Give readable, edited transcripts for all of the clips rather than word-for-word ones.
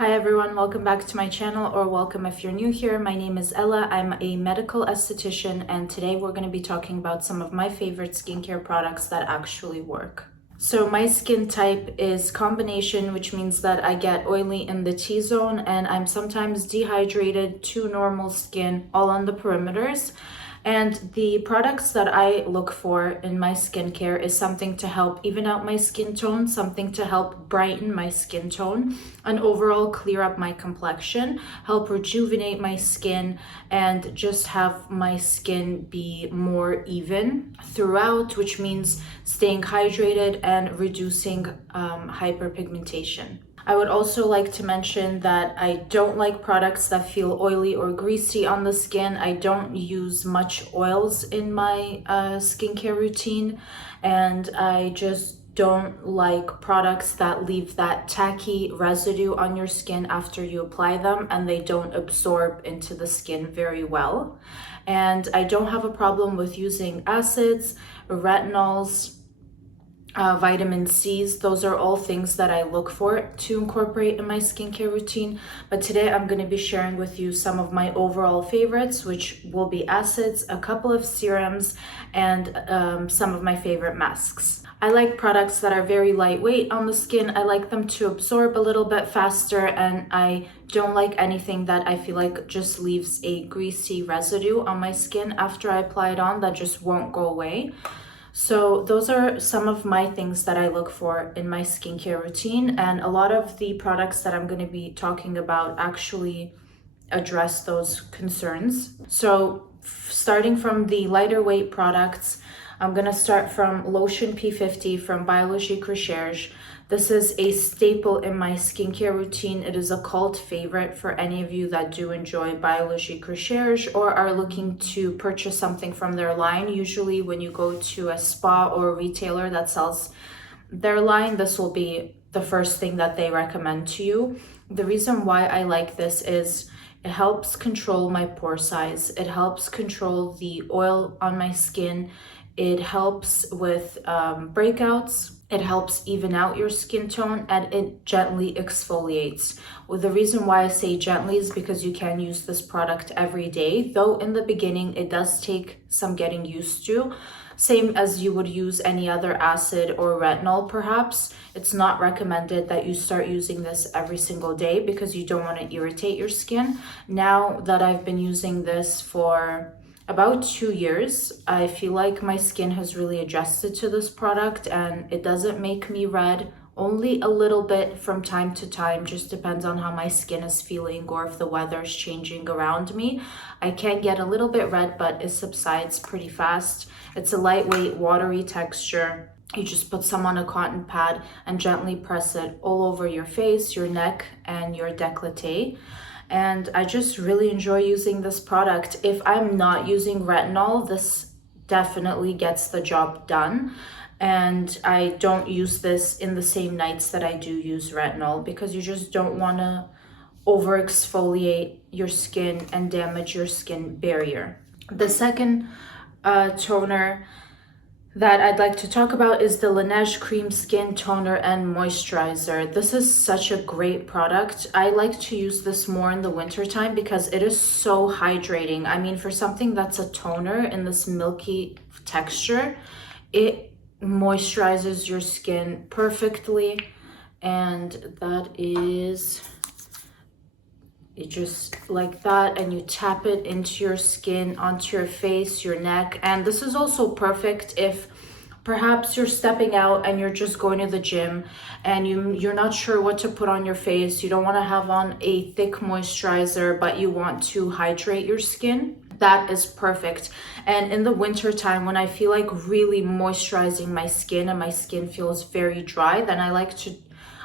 Hi everyone, welcome back to my channel, or welcome if you're new here. My name is Ella. I'm a medical esthetician, and today we're going to be talking about some of my favorite skincare products that actually work. So my skin type is combination, which means that I get oily in the T-zone and I'm sometimes dehydrated to normal skin, all on the perimeters. And the products that I look for in my skincare is something to help even out my skin tone, something to help brighten my skin tone, and overall clear up my complexion, help rejuvenate my skin, and just have my skin be more even throughout, which means staying hydrated and reducing hyperpigmentation. I would also like to mention that I don't like products that feel oily or greasy on the skin. I don't use much oils in my skincare routine, and I just don't like products that leave that tacky residue on your skin after you apply them and they don't absorb into the skin very well. And I don't have a problem with using acids, retinols, vitamin C's. Those are all things that I look for to incorporate in my skincare routine. But today I'm going to be sharing with you some of my overall favorites, which will be acids, a couple of serums, and some of my favorite masks. I like products that are very lightweight on the skin. I like them to absorb a little bit faster, and I don't like anything that I feel like just leaves a greasy residue on my skin after I apply it on that just won't go away. So those are some of my things that I look for in my skincare routine, and a lot of the products that I'm going to be talking about actually address those concerns. So starting from the lighter weight products, I'm going to start from Lotion P50 from Biologique Recherche. This is a staple in my skincare routine. It is a cult favorite for any of you that do enjoy Biologique Recherche or are looking to purchase something from their line. Usually when you go to a spa or a retailer that sells their line, this will be the first thing that they recommend to you. The reason why I like this is it helps control my pore size. It helps control the oil on my skin. It helps with breakouts. It helps even out your skin tone, and it gently exfoliates. Well, the reason why I say gently is because you can use this product every day, though in the beginning it does take some getting used to. Same as you would use any other acid or retinol perhaps. It's not recommended that you start using this every single day because you don't want to irritate your skin. Now that I've been using this for about 2 years, I feel like my skin has really adjusted to this product, and it doesn't make me red, only a little bit from time to time, just depends on how my skin is feeling or if the weather is changing around me. I can get a little bit red, but it subsides pretty fast. It's a lightweight, watery texture. You just put some on a cotton pad and gently press it all over your face, your neck, and your décolleté. And I just really enjoy using this product. If I'm not using retinol, this definitely gets the job done. And I don't use this in the same nights that I do use retinol because you just don't want to over exfoliate your skin and damage your skin barrier. The second toner that I'd like to talk about is the Laneige Cream Skin Toner and Moisturizer. This is such a great product. I like to use this more in the winter time because it is so hydrating. I mean, for something that's a toner in this milky texture, it moisturizes your skin perfectly, and that is you just like that, and you tap it into your skin, onto your face, your neck. And this is also perfect if perhaps you're stepping out and you're just going to the gym and you're not sure what to put on your face. You don't want to have on a thick moisturizer, but you want to hydrate your skin. That is perfect. And in the winter time, when I feel like really moisturizing my skin and my skin feels very dry, then I like to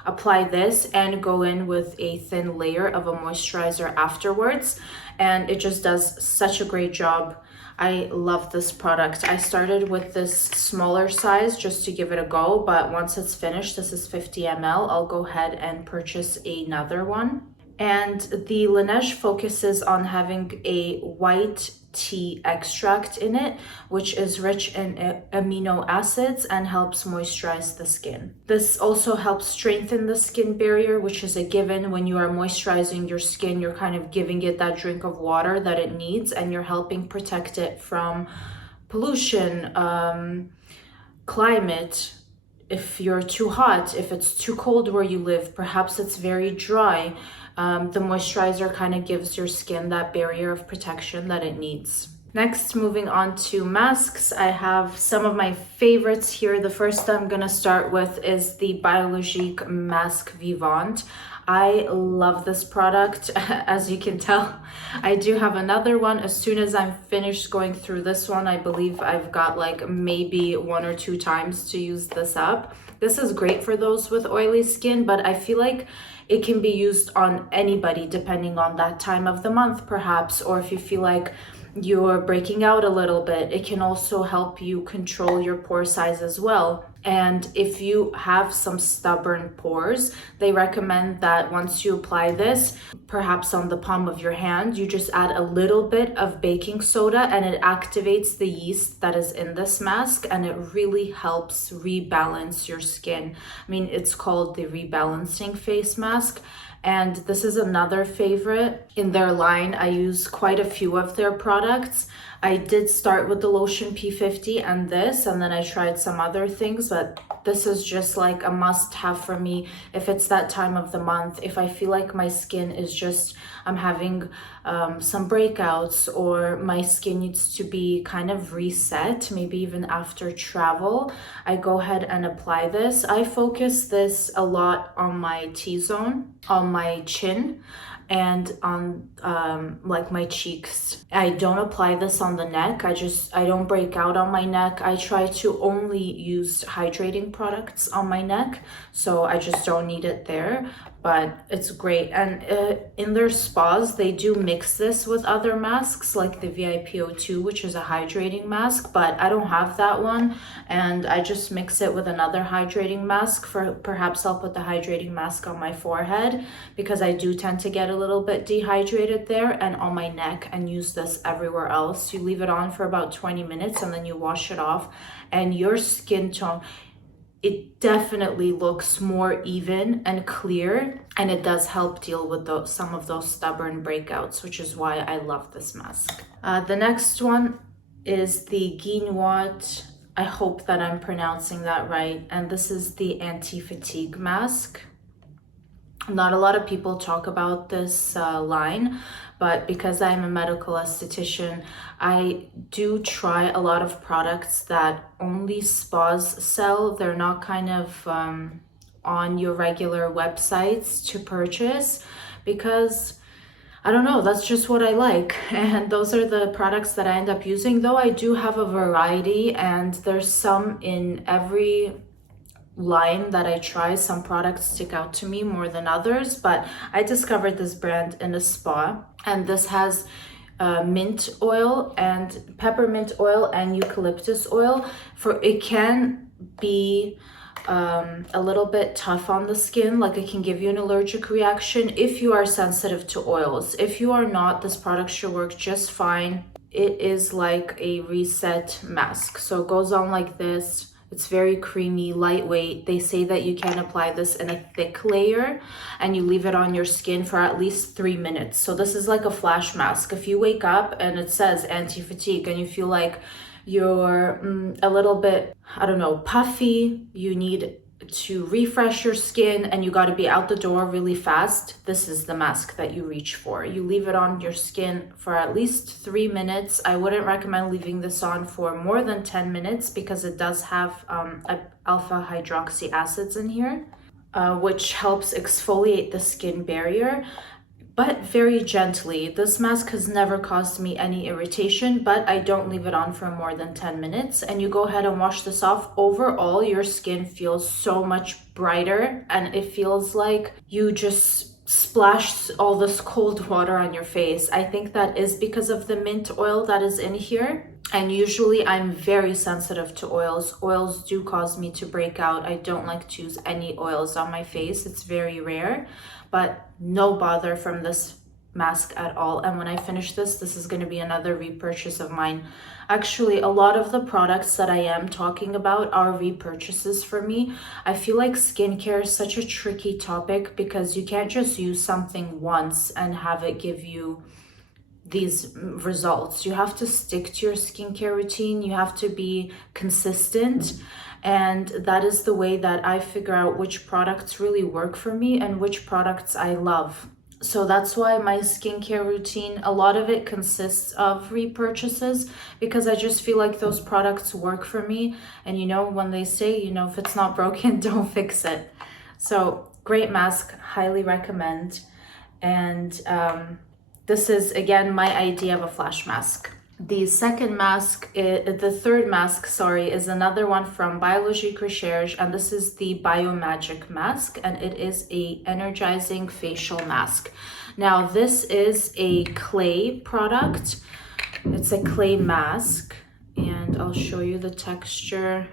apply this and go in with a thin layer of a moisturizer afterwards, and it just does such a great job. I love this product. I started with this smaller size just to give it a go, but once it's finished, this is 50 ml, I'll go ahead and purchase another one. And the Laneige focuses on having a white tea extract in it, which is rich in amino acids and helps moisturize the skin. This also helps strengthen the skin barrier, which is a given. When you are moisturizing your skin, you're kind of giving it that drink of water that it needs, and you're helping protect it from pollution, climate. If you're too hot, if it's too cold where you live, perhaps it's very dry, the moisturizer kind of gives your skin that barrier of protection that it needs. Next, moving on to masks, I have some of my favorites here. The first I'm gonna start with is the Biologique Masque Vivant. I love this product, as you can tell. I do have another one. As soon as I'm finished going through this one, I believe I've got like maybe 1 or 2 times to use this up. This is great for those with oily skin, but I feel like it can be used on anybody depending on that time of the month perhaps, or if you feel like you're breaking out a little bit. It can also help you control your pore size as well. And if you have some stubborn pores, they recommend that once you apply this, perhaps on the palm of your hand, you just add a little bit of baking soda and it activates the yeast that is in this mask, and it really helps rebalance your skin. I mean, it's called the rebalancing face mask. And this is another favorite in their line. I use quite a few of their products. I did start with the Lotion P50 and this, and then I tried some other things, but this is just like a must-have for me if it's that time of the month. If I feel like my skin is just, I'm having some breakouts, or my skin needs to be kind of reset, maybe even after travel, I go ahead and apply this. I focus this a lot on my T-zone, on my chin, and on like my cheeks. I don't apply this on the neck. I don't break out on my neck. I try to only use hydrating products on my neck, so I just don't need it there. But it's great. And in their spas, they do mix this with other masks like the VIP02, which is a hydrating mask, but I don't have that one. And I just mix it with another hydrating mask. Perhaps I'll put the hydrating mask on my forehead because I do tend to get a little bit dehydrated there, and on my neck, and use this everywhere else. You leave it on for about 20 minutes and then you wash it off, and your skin tone, it definitely looks more even and clear, and it does help deal with some of those stubborn breakouts, which is why I love this mask. The next one is the Guinot, I hope that I'm pronouncing that right, and this is the anti-fatigue mask. Not a lot of people talk about this line, but because I'm a medical esthetician, I do try a lot of products that only spas sell. They're not kind of on your regular websites to purchase, because I don't know, that's just what I like. And those are the products that I end up using, though I do have a variety, and there's some in every line that I try. Some products stick out to me more than others, but I discovered this brand in a spa, and this has mint oil and peppermint oil and eucalyptus oil. It can be a little bit tough on the skin, like it can give you an allergic reaction if you are sensitive to oils. If you are not, this product should work just fine. It is like a reset mask, so it goes on like this. It's very creamy, lightweight. They say that you can apply this in a thick layer and you leave it on your skin for at least 3 minutes. So this is like a flash mask. If you wake up and it says anti-fatigue and you feel like you're a little bit, I don't know, puffy, you need to refresh your skin and you got to be out the door really fast, this is the mask that you reach for. You leave it on your skin for at least 3 minutes. I wouldn't recommend leaving this on for more than 10 minutes because it does have alpha hydroxy acids in here, which helps exfoliate the skin barrier, but very gently. This mask has never caused me any irritation, but I don't leave it on for more than 10 minutes. And you go ahead and wash this off. Overall, your skin feels so much brighter, and it feels like you just splashed all this cold water on your face. I think that is because of the mint oil that is in here. And usually I'm very sensitive to oils. Oils do cause me to break out. I don't like to use any oils on my face. It's very rare. but no bother from this mask at all. And when I finish this is going to be another repurchase of mine. Actually, a lot of the products that I am talking about are repurchases for me. I feel like skincare is such a tricky topic because you can't just use something once and have it give you these results. You have to stick to your skincare routine. You have to be consistent. And that is the way that I figure out which products really work for me and which products I love. So that's why my skincare routine, a lot of it consists of repurchases, because I just feel like those products work for me. And you know, when they say, you know, if it's not broken, don't fix it. So great mask, highly recommend. And this is, again, my idea of a flash mask. The second mask, the third mask, sorry, is another one from Biologique Recherche, and this is the Biomagic mask, and it is a energizing facial mask. Now, this is a clay product. It's a clay mask, and I'll show you the texture.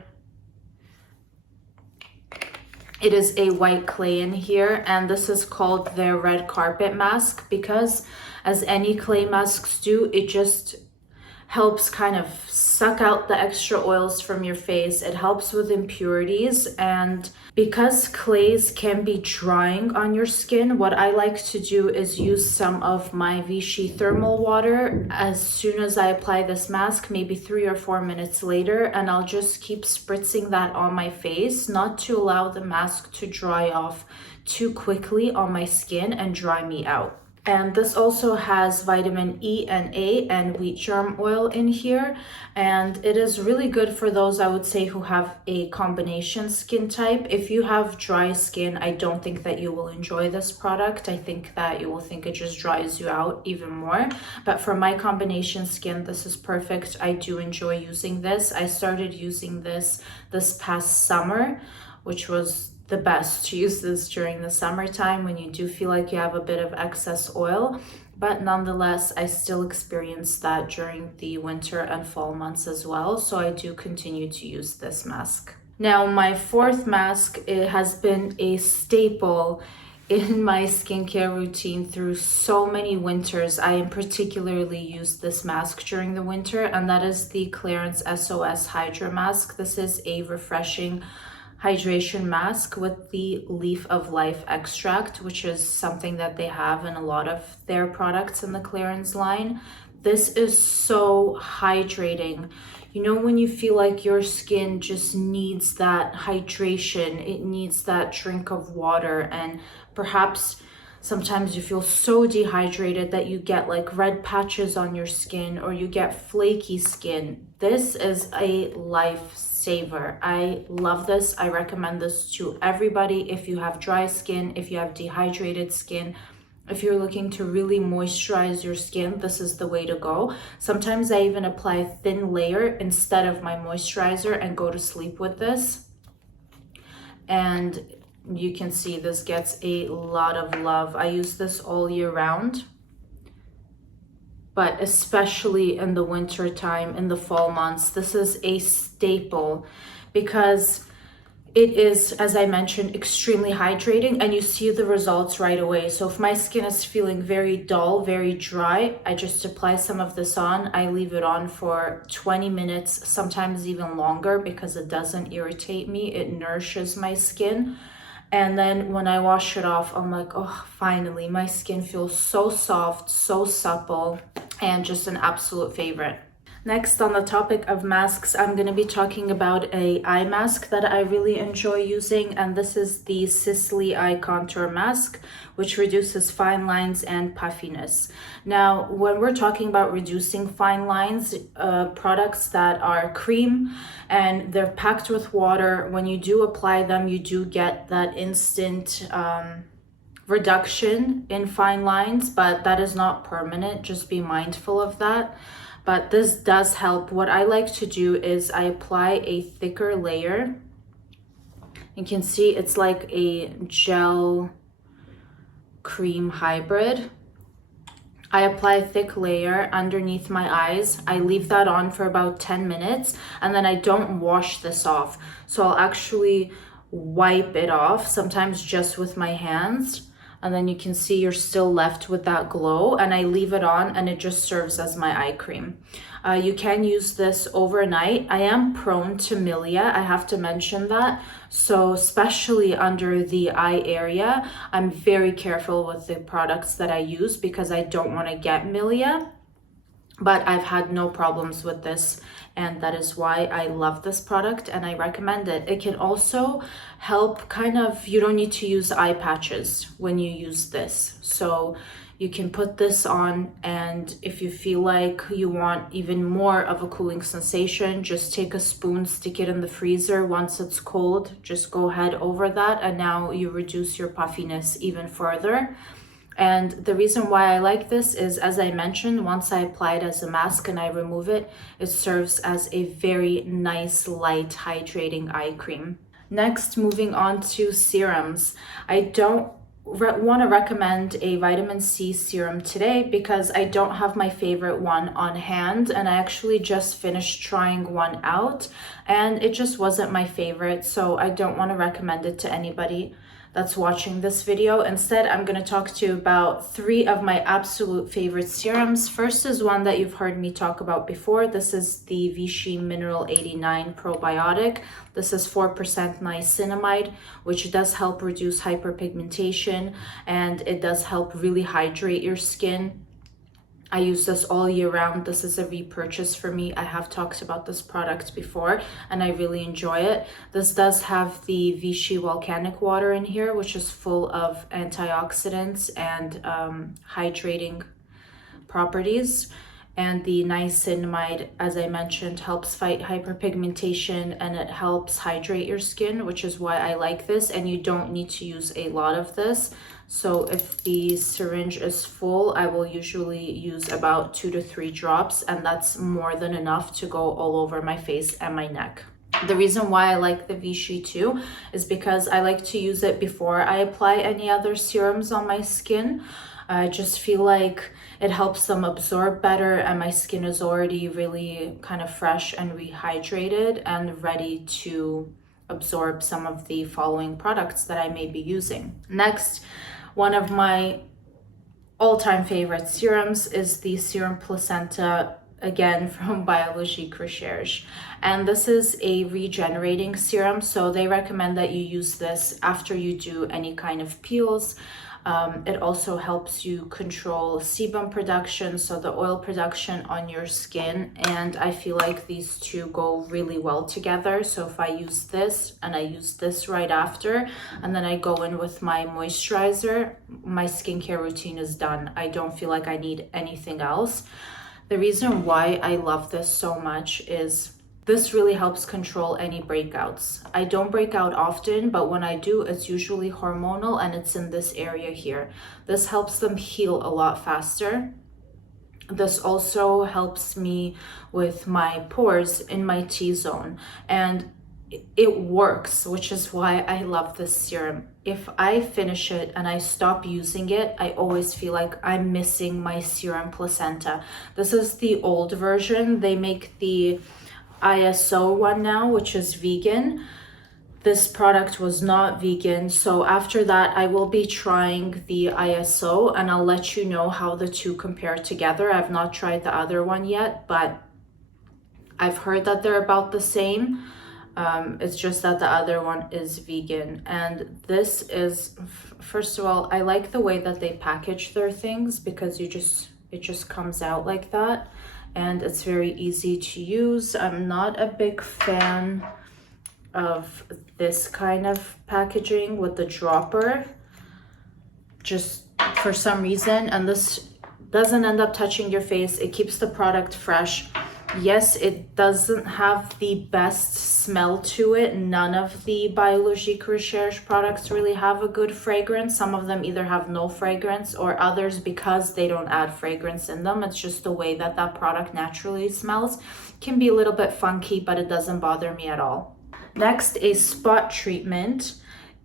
It is a white clay in here, and this is called their red carpet mask because, as any clay masks do, it just helps kind of suck out the extra oils from your face. It helps with impurities, and because clays can be drying on your skin, what I like to do is use some of my Vichy thermal water as soon as I apply this mask, maybe 3 or 4 minutes later, and I'll just keep spritzing that on my face, not to allow the mask to dry off too quickly on my skin and dry me out. And this also has vitamin E and A and wheat germ oil in here. And it is really good for those, I would say, who have a combination skin type. If you have dry skin, I don't think that you will enjoy this product. I think that you will think it just dries you out even more. But for my combination skin, this is perfect. I do enjoy using this. I started using this past summer, which was the best to use this during the summertime when you do feel like you have a bit of excess oil. But nonetheless, I still experience that during the winter and fall months as well. So I do continue to use this mask. Now, my fourth mask, it has been a staple in my skincare routine through so many winters. I particularly use this mask during the winter, and that is the Clarins SOS Hydra mask. This is a refreshing hydration mask with the leaf of life extract, which is something that they have in a lot of their products in the Clarins line. This is so hydrating. You know, when you feel like your skin just needs that hydration, it needs that drink of water, and perhaps sometimes you feel so dehydrated that you get like red patches on your skin or you get flaky skin. This is a lifesaver. I love this. I recommend this to everybody. If you have dry skin, if you have dehydrated skin, if you're looking to really moisturize your skin, this is the way to go. Sometimes I even apply a thin layer instead of my moisturizer and go to sleep with this. And you can see this gets a lot of love. I use this all year round, but especially in the winter time, in the fall months, this is a staple because it is, as I mentioned, extremely hydrating, and you see the results right away. So if my skin is feeling very dull, very dry, I just apply some of this on. I leave it on for 20 minutes, sometimes even longer, because it doesn't irritate me. It nourishes my skin. And then when I wash it off, I'm like, oh, finally, my skin feels so soft, so supple, and just an absolute favorite. Next, on the topic of masks, I'm going to be talking about an eye mask that I really enjoy using, and this is the Sisley Eye Contour Mask, which reduces fine lines and puffiness. Now, when we're talking about reducing fine lines, products that are cream and they're packed with water, when you do apply them, you do get that instant reduction in fine lines, but that is not permanent. Just be mindful of that. But this does help. What I like to do is I apply a thicker layer. You can see it's like a gel cream hybrid. I apply a thick layer underneath my eyes. I leave that on for about 10 minutes, and then I don't wash this off. So I'll actually wipe it off, sometimes just with my hands. and then you can see you're still left with that glow, and I leave it on and it just serves as my eye cream. You can use this overnight. I am prone to milia, I have to mention that. So especially under the eye area, I'm very careful with the products that I use because I don't want to get milia. But I've had no problems with this, and that is why I love this product and I recommend it. It can also help kind of, you don't need to use eye patches when you use this. So you can put this on, and if you feel like you want even more of a cooling sensation, just take a spoon, stick it in the freezer. Once it's cold, just go ahead over that, and now you reduce your puffiness even further. And the reason why I like this is, as I mentioned, once I apply it as a mask and I remove it, it serves as a very nice, light, hydrating eye cream. Next, moving on to serums. I don't want to recommend a vitamin C serum today because I don't have my favorite one on hand, and I actually just finished trying one out and it just wasn't my favorite, so I don't want to recommend it to anybody that's watching this video. Instead, I'm going to talk to you about 3 of my absolute favorite serums. First is one that you've heard me talk about before. This is the Vichy Mineral 89 Probiotic. This is 4% niacinamide, which does help reduce hyperpigmentation, and it does help really hydrate your skin. I use this all year round. This is a repurchase for me. I have talked about this product before and I really enjoy it. This does have the Vichy volcanic water in here, which is full of antioxidants and hydrating properties. And the niacinamide, as I mentioned, helps fight hyperpigmentation and it helps hydrate your skin, which is why I like this. And you don't need to use a lot of this. So if the syringe is full, I will usually use about 2 to 3 drops, and that's more than enough to go all over my face and my neck. The reason why I like the Vichy too is because I like to use it before I apply any other serums on my skin. I just feel like it helps them absorb better, and my skin is already really kind of fresh and rehydrated and ready to absorb some of the following products that I may be using. Next, one of my all-time favorite serums is the Serum Placenta, again from Biologique Recherche. And this is a regenerating serum, so they recommend that you use this after you do any kind of peels. It also helps you control sebum production, so the oil production on your skin, and I feel like these two go really well together. So if I use this and I use this right after, and then I go in with my moisturizer, my skincare routine is done. I don't feel like I need anything else. The reason why I love this so much is this really helps control any breakouts. I don't break out often, but when I do, it's usually hormonal and it's in this area here. This helps them heal a lot faster. This also helps me with my pores in my T-zone, and it works, which is why I love this serum. If I finish it and I stop using it, I always feel like I'm missing my Serum Placenta. This is the old version. They make the ISO one now, which is vegan. This product was not vegan, so after that I will be trying the ISO and I'll let you know how the two compare together. I've not tried the other one yet, but I've heard that they're about the same. It's just that the other one is vegan, and this is, first of all, I like the way that they package their things because it just comes out like that. And it's very easy to use. I'm not a big fan of this kind of packaging with the dropper, just for some reason. And this doesn't end up touching your face. It keeps the product fresh. Yes, it doesn't have the best smell to it. None of the Biologique Recherche products really have a good fragrance. Some of them either have no fragrance, or others, because they don't add fragrance in them, it's just the way that that product naturally smells, can be a little bit funky, but it doesn't bother me at all. Next, a spot treatment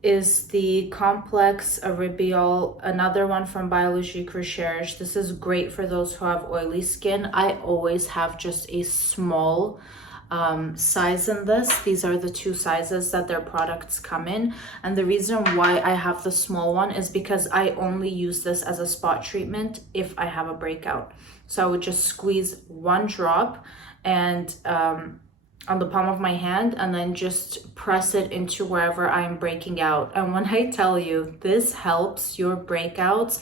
is the Complexe Iribiol, another one from Biologique Recherche. This is great for those who have oily skin. I always have just a small size in this. These are the two sizes that their products come in. And the reason why I have the small one is because I only use this as a spot treatment if I have a breakout. So I would just squeeze one drop and on the palm of my hand, and then just press it into wherever I'm breaking out. And when I tell you, this helps your breakouts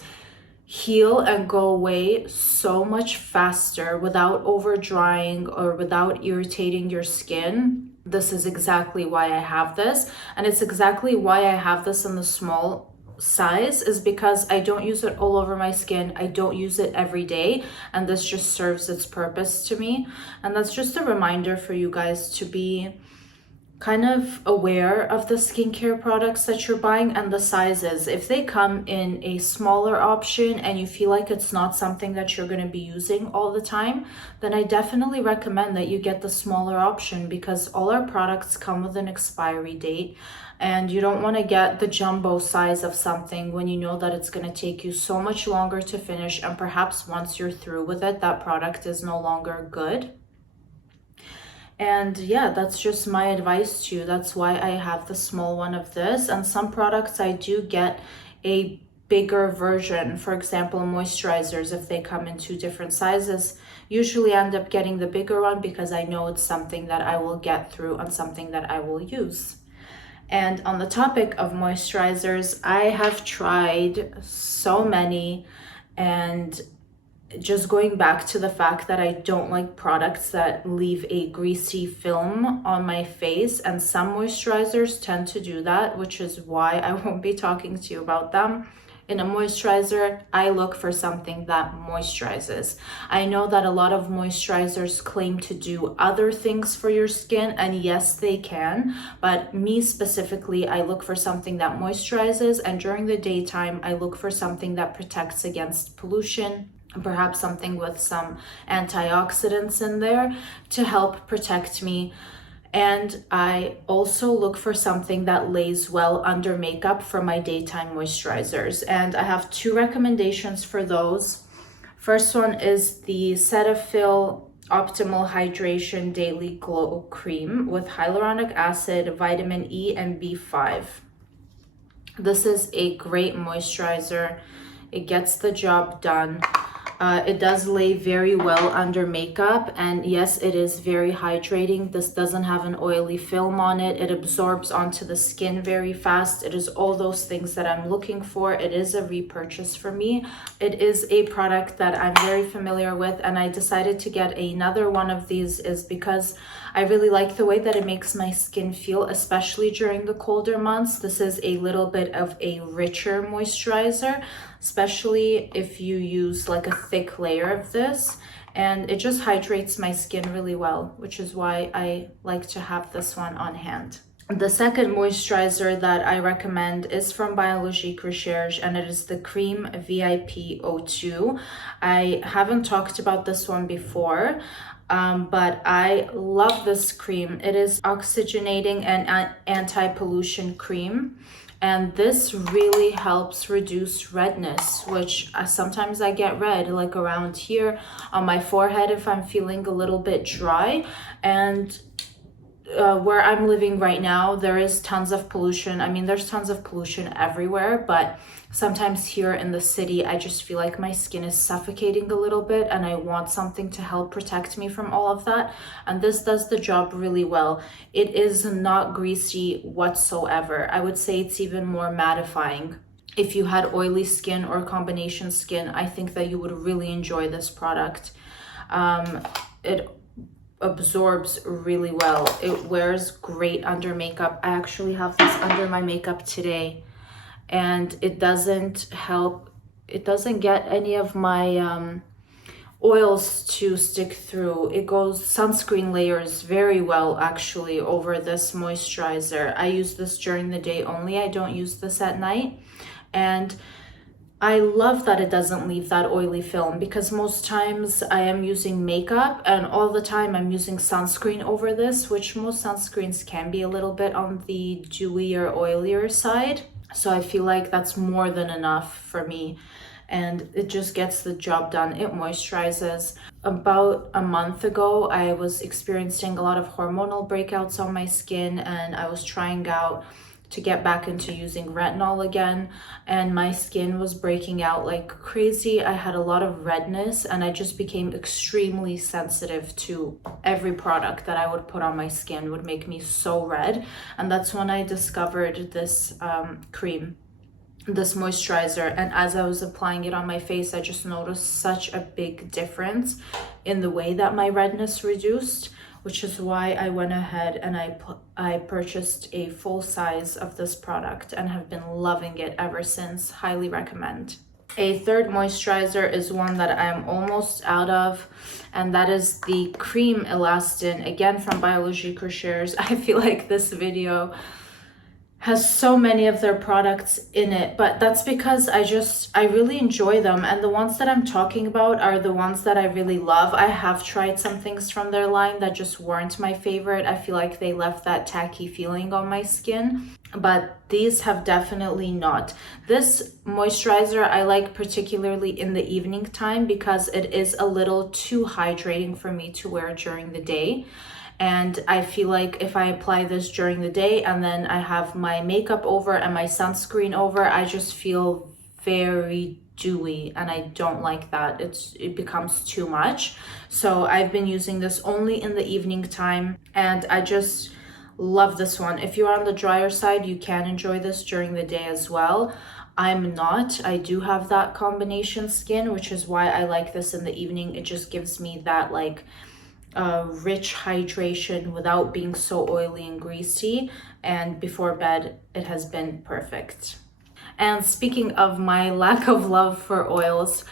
heal and go away so much faster without over drying or without irritating your skin. This is exactly why I have this, and it's exactly why I have this in the small size, is because I don't use it all over my skin. I don't use it every day, and this just serves its purpose to me. And that's just a reminder for you guys to be kind of aware of the skincare products that you're buying and the sizes. If they come in a smaller option and you feel like it's not something that you're going to be using all the time, then I definitely recommend that you get the smaller option, because all our products come with an expiry date, and you don't want to get the jumbo size of something when you know that it's going to take you so much longer to finish, and perhaps once you're through with it, that product is no longer good. And yeah, that's just my advice to you. That's why I have the small one of this. And some products I do get a bigger version. For example, moisturizers, if they come in two different sizes, usually I end up getting the bigger one because I know it's something that I will get through and something that I will use. And on the topic of moisturizers, I have tried so many, and just going back to the fact that I don't like products that leave a greasy film on my face, and some moisturizers tend to do that, which is why I won't be talking to you about them. In a moisturizer, I look for something that moisturizes. I know that a lot of moisturizers claim to do other things for your skin, and yes, they can, but me specifically, I look for something that moisturizes, and during the daytime, I look for something that protects against pollution, perhaps something with some antioxidants in there to help protect me. And I also look for something that lays well under makeup for my daytime moisturizers. And I have two recommendations for those. First one is the Cetaphil Optimal Hydration Daily Glow Cream with hyaluronic acid, vitamin E, and B5. This is a great moisturizer. It gets the job done. It does lay very well under makeup, and yes, it is very hydrating. This doesn't have an oily film on it. It absorbs onto the skin very fast. It is all those things that I'm looking for. It is a repurchase for me. It is a product that I'm very familiar with, and I decided to get another one of these is because I really like the way that it makes my skin feel, especially during the colder months. This is a little bit of a richer moisturizer, especially if you use like a thick layer of this, and it just hydrates my skin really well, which is why I like to have this one on hand. The second moisturizer that I recommend is from Biologique Recherche, and it is the Cream VIP O2. I haven't talked about this one before, but I love this cream. It is oxygenating and anti-pollution cream. And this really helps reduce redness, which sometimes I get red, like around here on my forehead if I'm feeling a little bit dry. And where I'm living right now, there is tons of pollution. I mean, there's tons of pollution everywhere, but sometimes here in the city, I just feel like my skin is suffocating a little bit, and I want something to help protect me from all of that. And this does the job really well. It is not greasy whatsoever. I would say it's even more mattifying. If you had oily skin or combination skin, I think that you would really enjoy this product. It absorbs really well. It wears great under makeup. I actually have this under my makeup today, and it doesn't get any of my oils to stick through. It goes sunscreen layers very well actually over this moisturizer. I use this during the day only. I don't use this at night, and I love that it doesn't leave that oily film, because most times I am using makeup and all the time I'm using sunscreen over this, which most sunscreens can be a little bit on the dewier, oilier side. So I feel like that's more than enough for me, and it just gets the job done. It moisturizes. about a month ago, I was experiencing a lot of hormonal breakouts on my skin, and I was trying out to get back into using retinol again, and my skin was breaking out like crazy. I had a lot of redness, and I just became extremely sensitive to every product that I would put on my skin would make me so red. And that's when I discovered this cream, this moisturizer, and as I was applying it on my face, I just noticed such a big difference in the way that my redness reduced, which is why I went ahead and I purchased a full size of this product and have been loving it ever since. Highly recommend. A third moisturizer is one that I'm almost out of, and that is the cream Elastin, again from Biologique Recherche. I feel like this video has so many of their products in it, but that's because I really enjoy them, and the ones that I'm talking about are the ones that I really love. I have tried some things from their line that just weren't my favorite. I feel like they left that tacky feeling on my skin, but these have definitely not. This moisturizer I like particularly in the evening time because it is a little too hydrating for me to wear during the day. And I feel like if I apply this during the day and then I have my makeup over and my sunscreen over, I just feel very dewy, and I don't like that. It becomes too much. So I've been using this only in the evening time, and I just love this one. If you're on the drier side, you can enjoy this during the day as well. I'm not. I do have that combination skin, which is why I like this in the evening. It just gives me that like rich hydration without being so oily and greasy, and before bed it has been perfect. And speaking of my lack of love for oils,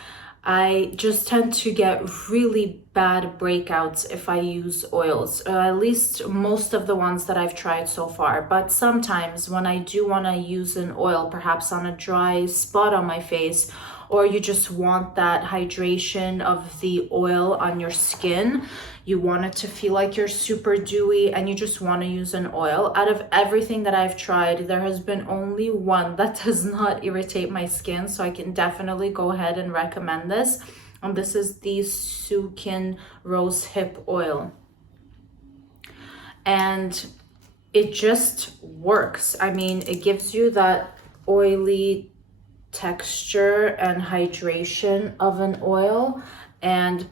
I just tend to get really bad breakouts if I use oils, at least most of the ones that I've tried so far. But sometimes when I do want to use an oil, perhaps on a dry spot on my face, or you just want that hydration of the oil on your skin, you want it to feel like you're super dewy and you just want to use an oil. Out of everything that I've tried, there has been only one that does not irritate my skin, so I can definitely go ahead and recommend this. And this is the Sukin Rosehip Oil. And it just works. I mean, it gives you that oily texture and hydration of an oil, and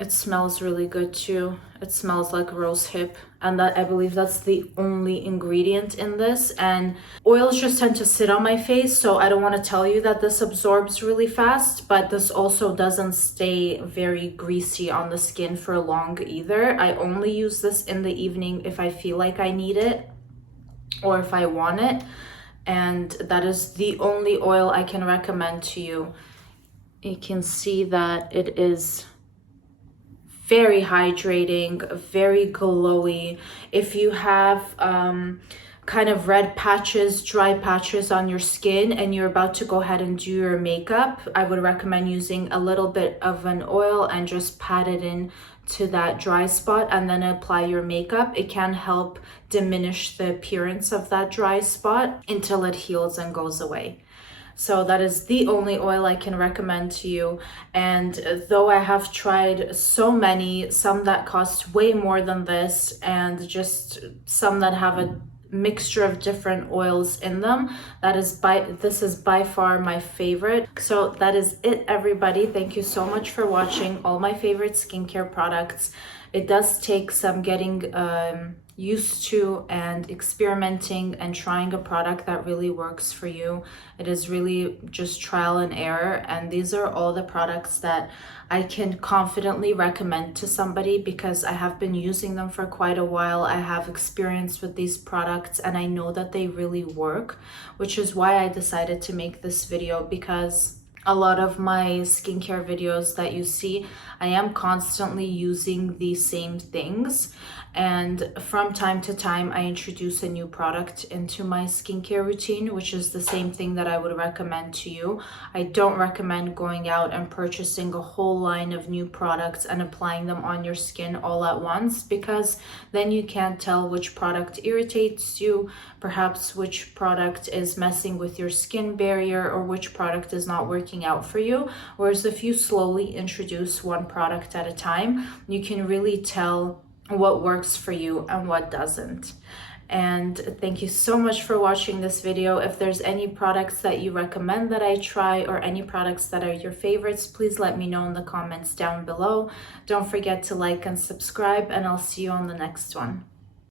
it smells really good too. It smells like rosehip, and that I believe that's the only ingredient in this. And oils just tend to sit on my face, so I don't want to tell you that this absorbs really fast, but this also doesn't stay very greasy on the skin for long either. I only use this in the evening if I feel like I need it or if I want it, and that is the only oil I can recommend to you. You can see that it is very hydrating, very glowy. If you have kind of red patches, dry patches on your skin, and you're about to go ahead and do your makeup, I would recommend using a little bit of an oil and just pat it in to that dry spot and then apply your makeup. It can help diminish the appearance of that dry spot until it heals and goes away. So that is the only oil I can recommend to you. And though I have tried so many, some that cost way more than this, and just some that have a mixture of different oils in them, this is by far my favorite. So that is it, everybody. Thank you so much for watching all my favorite skincare products. It does take some getting used to and experimenting and trying a product that really works for you. It is really just trial and error, and these are all the products that I can confidently recommend to somebody because I have been using them for quite a while. I have experience with these products and I know that they really work, which is why I decided to make this video, because a lot of my skincare videos that you see, I am constantly using the same things, And from time to time, I introduce a new product into my skincare routine, which is the same thing that I would recommend to you. I don't recommend going out and purchasing a whole line of new products and applying them on your skin all at once, because then you can't tell which product irritates you, perhaps which product is messing with your skin barrier, or which product is not working out for you. Whereas if you slowly introduce one product at a time, you can really tell what works for you and what doesn't. And thank you so much for watching this video. If there's any products that you recommend that I try, or any products that are your favorites, please let me know in the comments down below. Don't forget to like and subscribe, and I'll see you on the next one.